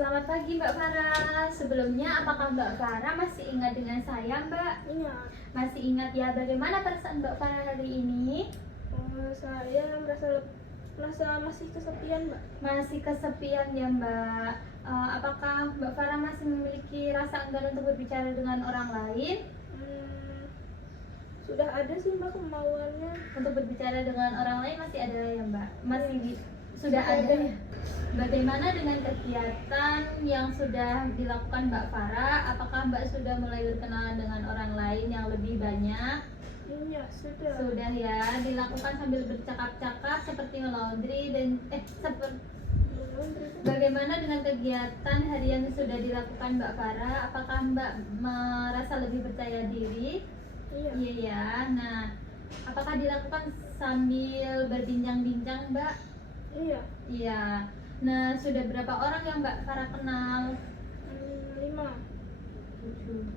Selamat pagi Mbak Farah. Sebelumnya apakah Mbak Farah masih ingat dengan saya Mbak? Ingat. Masih ingat ya, bagaimana perasaan Mbak Farah hari ini? Saya merasa masih kesepian, Mbak. Masih kesepian ya Mbak. Apakah Mbak Farah masih memiliki rasa enggan untuk berbicara dengan orang lain? Sudah ada sih, Mbak, kemauannya. Untuk berbicara dengan orang lain masih ada ya Mbak? Sudah ada ada. ya? Bagaimana dengan kegiatan yang sudah dilakukan Mbak Farah? Apakah Mbak sudah mulai berkenalan dengan orang lain yang lebih banyak? Iya, sudah. Sudah ya, dilakukan sambil bercakap-cakap seperti laundry dan bagaimana dengan kegiatan harian yang sudah dilakukan Mbak Farah? Apakah Mbak merasa lebih percaya diri? Iya. Iya ya. Nah, apakah dilakukan sambil berbincang-bincang Mbak? Iya. Iya. Nah, sudah berapa orang yang Mbak Farah kenal? 5. 7.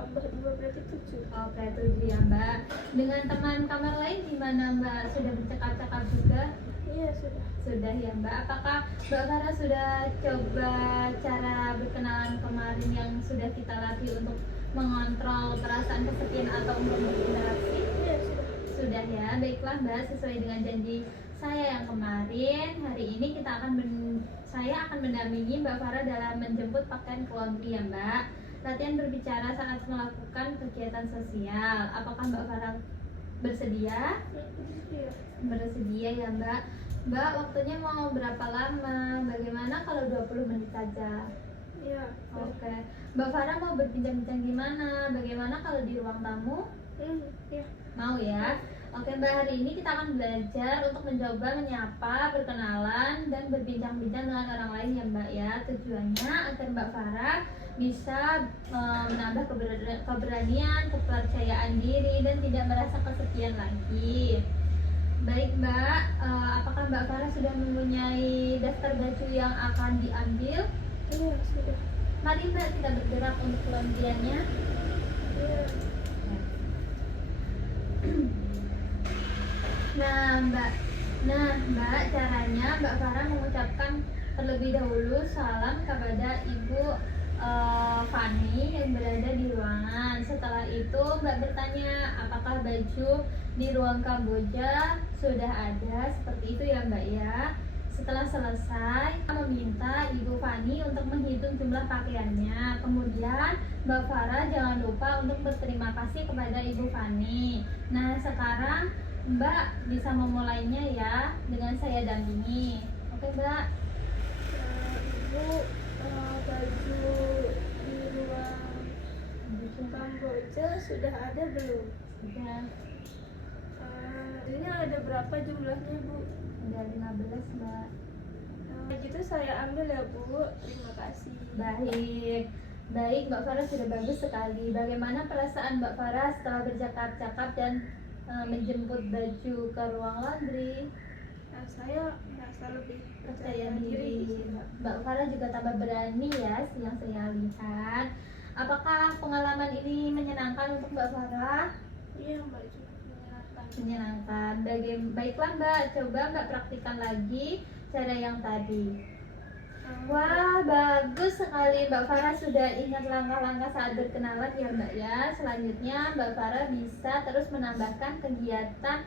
Tambah 2 berarti 7. Oke, 7 ya Mbak. Dengan teman kamar lain gimana Mbak? Sudah bercakap-cakap juga? Iya, sudah. Sudah ya Mbak. Apakah Mbak Farah sudah coba cara berkenalan kemarin yang sudah kita latih untuk mengontrol perasaan kesepian atau untuk berinteraksi? Iya, sudah. Sudah ya. Baiklah Mbak, sesuai dengan janji saya yang kemarin, hari ini saya akan mendampingi Mbak Farah dalam menjemput pakaian ke laundry ya Mbak. Latihan berbicara saat melakukan kegiatan sosial. Apakah Mbak Farah bersedia? Iya. Bersedia ya Mbak. Mbak, waktunya mau berapa lama? Bagaimana kalau 20 menit saja? Iya. Oke. Mbak Farah mau berbincang-bincang gimana? Bagaimana kalau di ruang tamu? Iya. Mau ya? Oke Mbak, hari ini kita akan belajar untuk mencoba menyapa, berkenalan, dan berbincang-bincang dengan orang lain ya Mbak ya. Tujuannya agar Mbak Farah bisa menambah keberanian, kepercayaan diri, dan tidak merasa kesepian lagi. Baik Mbak, apakah Mbak Farah sudah mempunyai daftar baju yang akan diambil? Iya, sudah. Mari Mbak, kita bergerak untuk laundryannya. Iya. Nah Mbak, caranya Mbak Farah mengucapkan terlebih dahulu salam kepada Ibu Fani yang berada di ruangan. Setelah itu Mbak bertanya apakah baju di ruang Kamboja sudah ada, seperti itu ya Mbak ya. Setelah selesai, meminta Ibu Fani untuk menghitung jumlah pakaiannya. Kemudian Mbak Farah jangan lupa untuk berterima kasih kepada Ibu Fani. Nah, sekarang Mbak bisa memulainya ya dengan saya dampingi. Oke Mbak. Ibu, baju di ruang Kamboja sudah ada belum? Sudah. Ini ada berapa jumlahnya, Bu? Udah 15 Mbak. Gitu saya ambil ya, Bu. Terima kasih. Baik Mbak Farah, sudah bagus sekali. Bagaimana perasaan Mbak Farah setelah bercakap-cakap dan menjemput baju ke ruang laundry? Saya merasa lebih Percaya diri. Mbak Farah juga tambah berani ya yang saya lihat. Apakah pengalaman ini menyenangkan untuk Mbak Farah? Iya, Mbak, juga Menyenangkan. Baiklah Mbak, coba Mbak praktikkan lagi cara yang tadi. Wah, bagus sekali Mbak Farah sudah ingat langkah-langkah saat berkenalan ya Mbak ya. Selanjutnya Mbak Farah bisa terus menambahkan kegiatan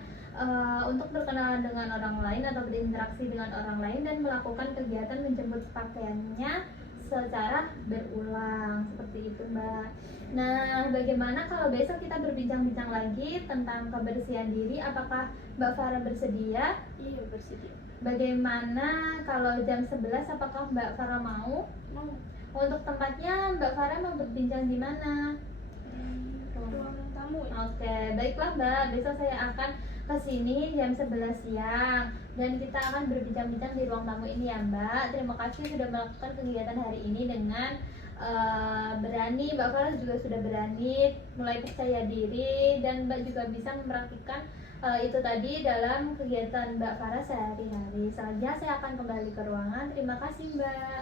untuk berkenalan dengan orang lain atau berinteraksi dengan orang lain dan melakukan kegiatan menjemput pakaiannya secara berulang, seperti itu Mbak. Nah, bagaimana kalau besok kita berbincang-bincang lagi tentang kebersihan diri? Apakah Mbak Farah bersedia? Iya, bersedia. Bagaimana kalau jam 11, apakah Mbak Farah mau? Mau. Untuk tempatnya Mbak Farah mau berbincang di mana? Ruang tamu. Oke, baiklah Mbak, besok saya akan ke sini jam 11 siang dan kita akan berbincang-bincang di ruang tamu ini ya Mbak. Terima kasih sudah melakukan kegiatan hari ini dengan berani. Mbak Farah juga sudah berani, mulai percaya diri, dan Mbak juga bisa mempraktikkan itu tadi dalam kegiatan Mbak Farah sehari-hari. Selanjutnya saya akan kembali ke ruangan. Terima kasih Mbak.